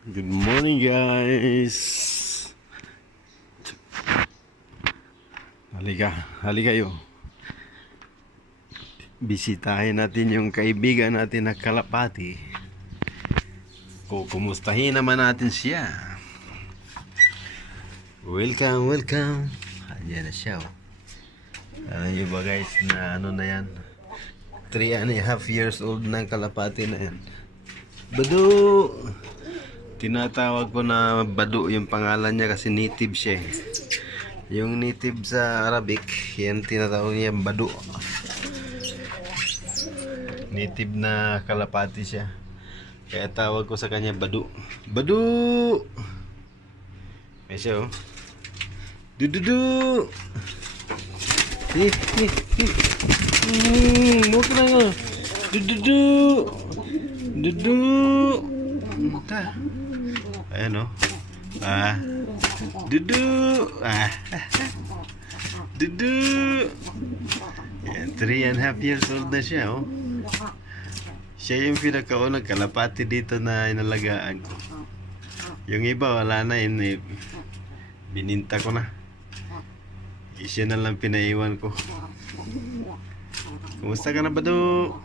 Good morning, guys. Halika kayo. Bisitahin natin yung kaibigan natin na kalapati. Kumustahin naman natin siya. Welcome. Ayan na siya. Alam nyo ba guys na ano na yan? 3.5 years old na ang kalapati na yan. BADOH! Tinatawag ko na BADOH yung pangalan niya kasi native siya. Yung native sa Arabic, yan tinatawag niya BADOH. Native na kalapati siya. Kaya tawag ko sa kanya BADOH. BADOH! May siya oh. Dududu! Huwag ka na nga. Dududu! Dudu! Ta. Ayan o. Dudu! Dudu! Yan, 3.5 years old na siya oh. Siya yung pinakaunang kalapati dito na inalagaan ko. Yung iba wala na yun eh. Bininta ko na. Siya na lang pinaiwan ko. Kumusta ka na BADOH?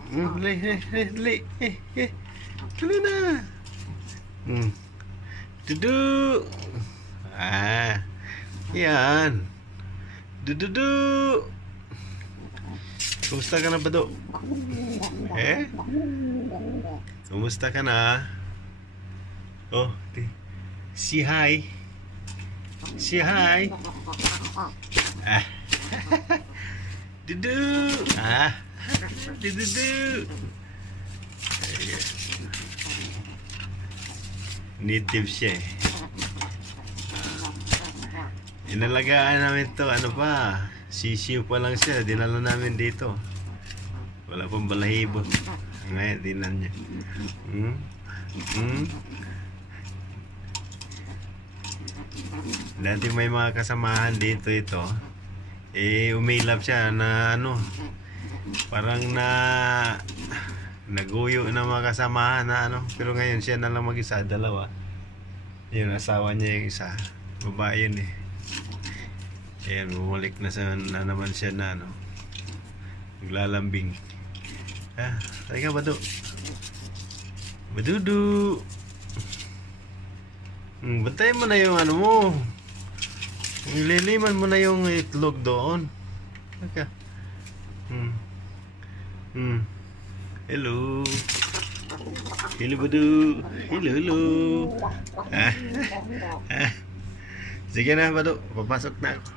Hali na. Dudu. Yan. Dudu. Kumusta ka na BADOH? Kumusta ka na? Oh, say hi. Say hi. Dudu. Dudu. Native siya eh. Inalagaan namin to, ano pa, sisiw pa lang siya, dinala namin dito. Wala pang balahibo. Ngayon, dinan niya. Dati may mga kasamahan dito ito. Umilap siya na ano, parang naguyo na mga kasamahan na ano. Pero ngayon siya na lang mag-isa, dalawa. Yun, asawa niya yung isa. Babae yun eh. Ayan, bumalik na naman siya na ano, naglalambing. Teka BADOH. BADOH. Bantayan mo na yung ano mo. Liliman mo na yung itlog doon. Teka. Hello. Hello BADOH. Hello. Sige na BADOH. Papasok na ako.